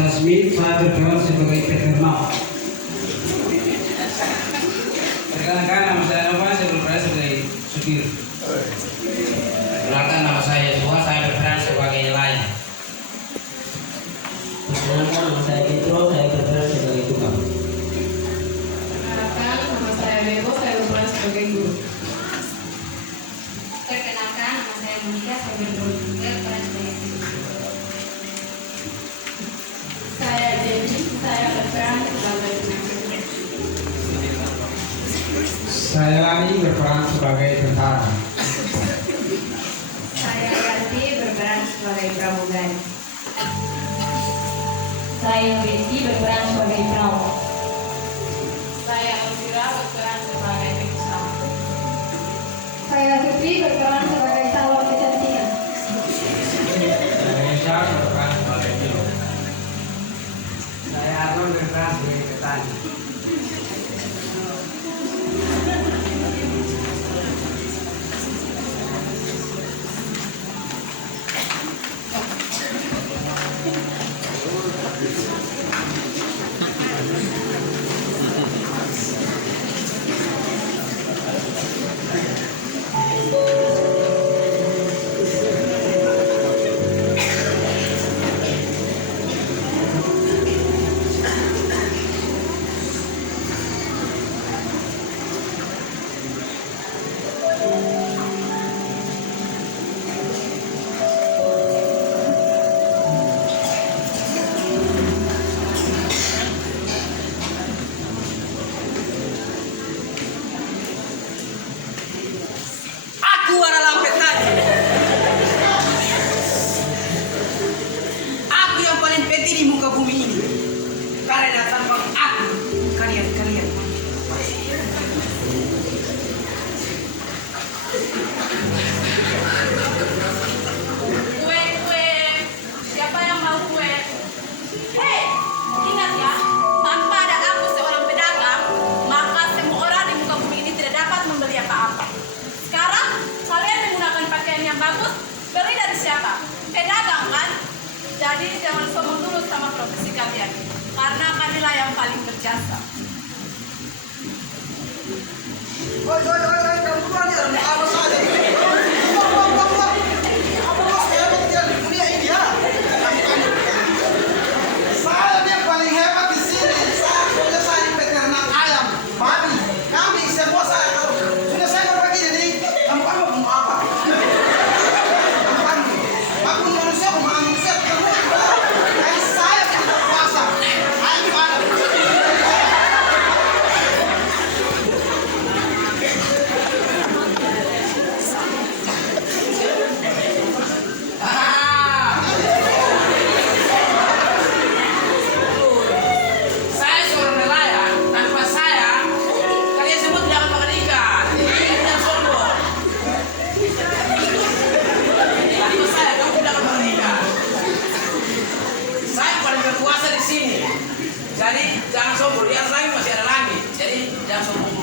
Sasmi, saya berperan sebagai peternak. Perkenalkan, nama saya Nova, saya berperan sebagai supir. Perkenalkan, nama saya Yosua, saya berperan sebagai nelayan. Perkenalkan, nama saya Petro, saya berperan sebagai tukang. Perkenalkan, nama saya Bebo, saya berperan sebagai guru. Perkenalkan, nama saya Monika, saya berperan sebagai guru. Saya Jenny, saya berperan sebagai penasihat. Saya Lani berperan sebagai tentara. Saya Yanti berperan sebagai pramugari. Saya Betty berperan sebagai perahu. Saya Elvira berperan sebagai pengusaha. Saya Supri berperan sebagai calon kecantikan. Saya Syah berperan sebagai pilot. Saya Arman berperan sebagai petani. Aku adalah petani. Aku yang paling penting di muka bumi ini. Karena tanpa aku, kalian. Kue, siapa yang mau kue? Hei, ingat ya, tanpa ada aku seorang pedagang, maka semua orang di muka bumi ini tidak dapat membeli apa-apa. Sekarang, kalian menggunakan pakaian yang bagus, beli dari siapa? Pedagang kan? Jadi jangan sombong dulu sama profesi kalian, karena kalilah yang paling berjasa. Oi, kamu keluar ya, apa saja ini? Keluar. Apa bos hebat dia di dunia ini ya? Saya dia paling hebat di sini. Saya peternak ayam, babi, kambing, semua saya tahu. Sudah saya berbagi jadi kamu mau apa? Aku manusia, Jadi saya tidak puasa. Ayam gimana? Saya seorang nelayan, tanpa saya kalian semua tidak akan makan ikan. Jangan sombong. Tanpa saya kamu tidak akan makan ikan. Saya paling berkuasa di sini. Jadi jangan sombong. Di atas langit masih ada langit. Jadi jangan sombong.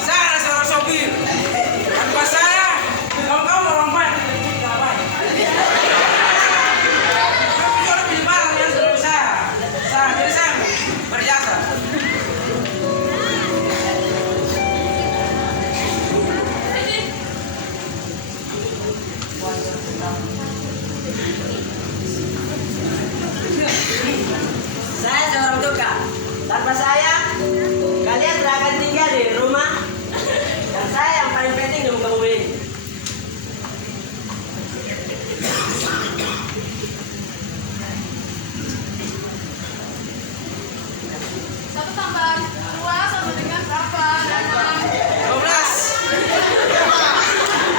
Saya adalah seorang sopir. Tanpa saya, kalau kamu orang baik, tidak baik. Tapi orang pilih barang yang dari saya. Jadi saya berjasa. Saya seorang tukang. Tanpa saya, kalian tidak akan tinggal di rumah. Dan saya yang paling penting di muka bumi ini. Satu tambah dua sama dengan berapa? 12.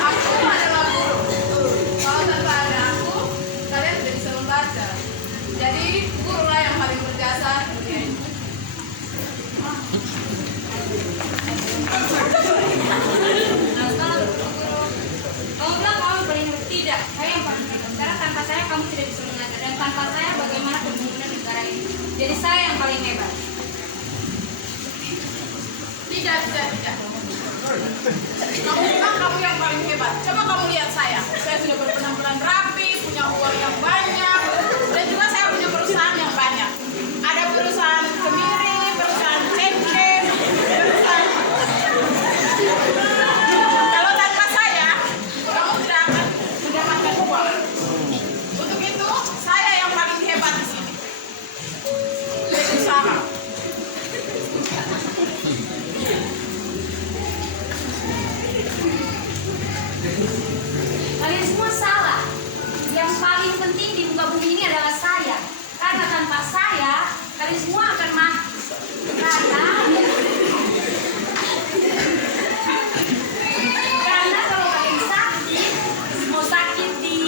Aku adalah guru. Kalau tanpa ada aku, kalian tidak bisa membaca. Jadi gurulah yang paling berjasa di dunia ini. Nah, sekarang guru, kamu bilang kamu paling tidak, saya yang paling hebat. Karena tanpa saya kamu tidak bisa mengajar, dan tanpa saya bagaimana pembangunan negara ini. Jadi saya yang paling hebat. Tidak. Kamu bilang kamu yang paling hebat. Coba kamu lihat saya. Saya sudah berpenampilan rapi, punya uang yang banyak, dan juga saya punya perusahaan yang banyak. Ada perusahaan kemiri, perusahaan cengkeh, perusahaan. Kalau tanpa saya, kamu tidak akan mendapatkan uang. Untuk itu, saya yang paling hebat di sini. Berusaha. Kalian semua salah. Yang paling penting di muka bumi ini adalah saya. Karena tanpa saya, kalian semua akan mati. Karena kalau kalian sakit, mau sakit di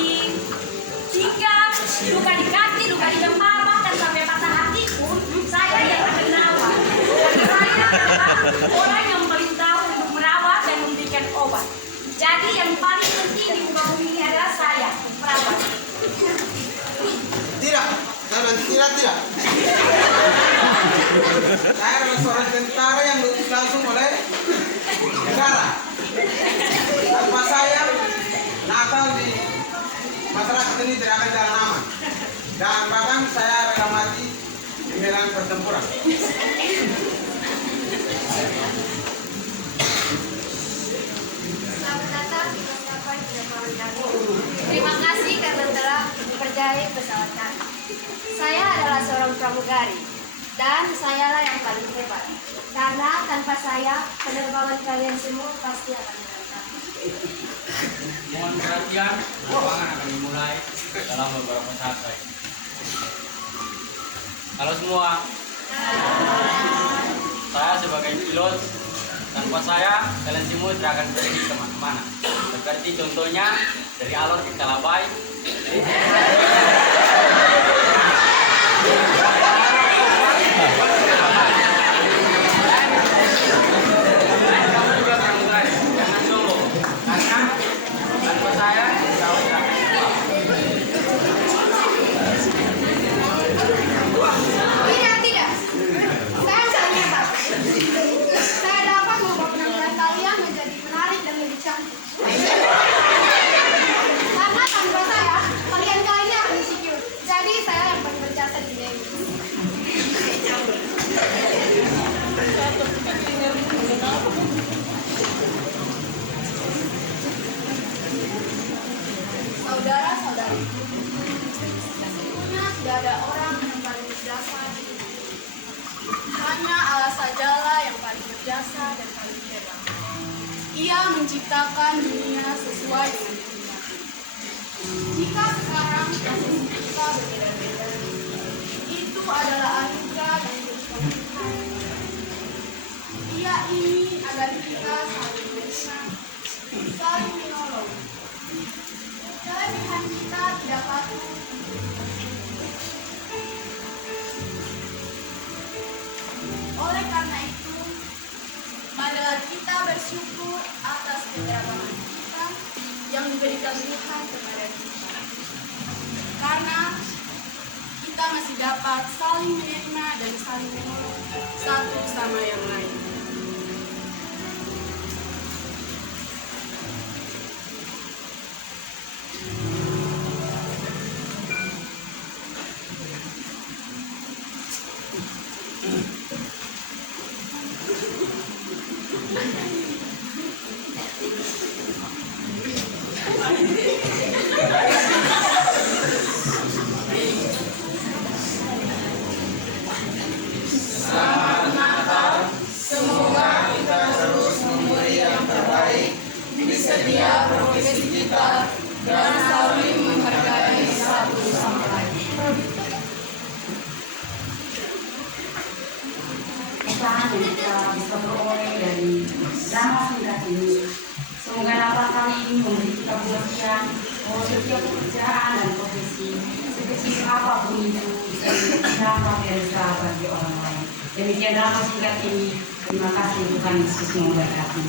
pinggang, luka di kaki, luka di kepala, bahkan sampai patah hati pun, saya yang akan merawat. Karena saya adalah orang yang paling tahu untuk merawat dan memberikan obat. Jadi yang paling penting di muka bumi ini adalah saya, perawat. Tidak, tidak. Saya adalah seorang tentara yang diutus langsung oleh negara. Tanpa saya, Natal di masyarakat ini tidak akan jalan aman. Dan bahkan saya rela mati di medan pertempuran. Selamat datang di maskapai penerbangan kami. Terima kasih karena telah mempercayai pesawat kami. Saya adalah seorang pramugari dan sayalah yang paling hebat. Karena tanpa saya, penerbangan kalian semua pasti akan berantakan. Mohon perhatian, penerbangan akan dimulai dalam beberapa saat lagi. Halo semua, saya sebagai pilot, tanpa saya kalian semua tidak akan pergi kemana-mana. Seperti contohnya dari Alor ke Kalabai. Kamu juga pramugari, jangan sombong. Karena tanpa saya kau tidak akan keluar. Tidak. Saya sangat hebat. Saya dapat membawa penampilan kalian menjadi menarik dan lebih cantik. Karena tanpa saya, kalian akan insecure. Jadi saya yang paling berjasa di dunia ini. Saudara-saudari, sesungguhnya tidak ada orang yang paling berjasa di dunia. Hanya Allah sajalah yang paling berjasa dan paling hebat. Ia menciptakan dunia sesuai dengan kehendaknya. Jika sekarang posisi kita berbeda-beda, itu adalah anugerah dan keberkahan Tuhan. Ia ingin agar kita saling menerima, saling menolong. Kelebihan kita tidak patut. Oleh karena itu, marilah kita bersyukur atas keberagaman kita yang diberikan Tuhan kepada kita. Karena kita masih dapat saling menerima dan saling menolong satu sama yang lain. Sedia profesi kita dan saling menghargai satu sama lain. Usaha yang kita bisa peroleh dari drama singkat ini, semoga dapat kali ini memberi kita pengertian bahwa setiap pekerjaan dan profesi sekecil apapun itu bisa menjadi dampak yang besar bagi orang lain. Demikian drama singkat ini. Terima kasih Tuhan Yesus memberkati.